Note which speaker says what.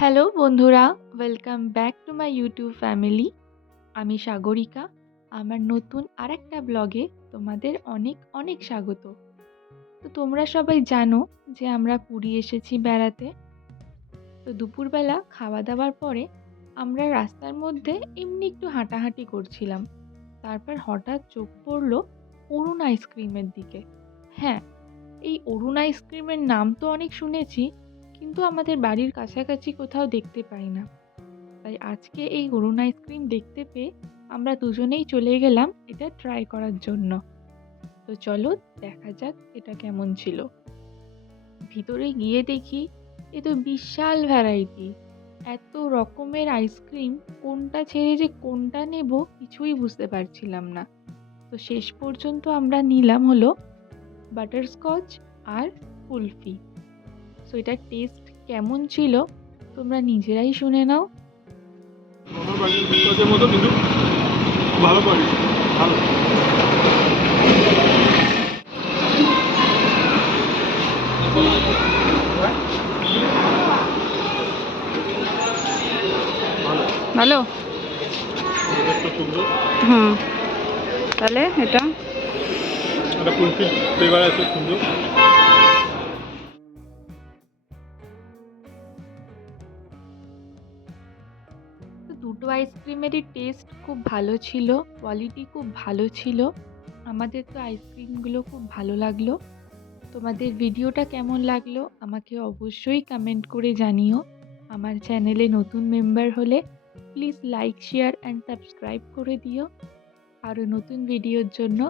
Speaker 1: Hello বন্ধুরা welcome back to my YouTube family আমি সাগরিকা, আমার নতুন আরেকটা ব্লগে তোমাদের অনেক অনেক স্বাগত। তো তোমরা সবাই জানো যে আমরা পুরী এসেছি বেড়াতে। তো দুপুরবেলা খাওয়া দাওয়ার পরে আমরা রাস্তার মধ্যে এমনি একটু হাঁটাহাঁটি করছিলাম। তারপর হঠাৎ চোখ পড়ল অরুণ আইসক্রিমের দিকে। হ্যাঁ এই অরুণ আইসক্রিমের নাম তো অনেক শুনেছি কিন্তু আমাদের বাড়ির কাছাকাছি কোথাও দেখতে পাই না। তাই আজকে এই অরুণ আইসক্রিম দেখতে পেয়ে আমরা দুজনেই চলে গেলাম এটা ট্রাই করার জন্য। তো চলো দেখা যাক এটা কেমন ছিল। ভিতরে গিয়ে দেখি এ তো বিশাল ভ্যারাইটি এত রকমের আইসক্রিম কোনটা ছেড়ে যে কোনটা নেব কিছুই বুঝতে পারছিলাম না। তো শেষ পর্যন্ত আমরা নিলাম হলো বাটারস্কচ আর কুলফি। সো এটার টেস্ট কেমন ছিল? তোমরা নিজেরাই শুনে নাও।
Speaker 2: মতো কিন্তু ভালো কোয়ালিটি
Speaker 3: হুম। তাহলে এটা?
Speaker 2: একটা কুলফির ফ্লেভার আছে সুন্দর।
Speaker 1: দুটো আইসক্রিমেরই টেস্ট খুব ভালো ছিল কোয়ালিটি খুব ভালো ছিল। আমাদের তো আইসক্রিমগুলো খুব ভালো লাগল। তোমাদের ভিডিওটা কেমন লাগল আমাকে অবশ্যই কমেন্ট করে জানিও। আমার চ্যানেলে নতুন মেম্বার হলে please like share and subscribe করে দিও। আরও নতুন ভিডিওর জন্য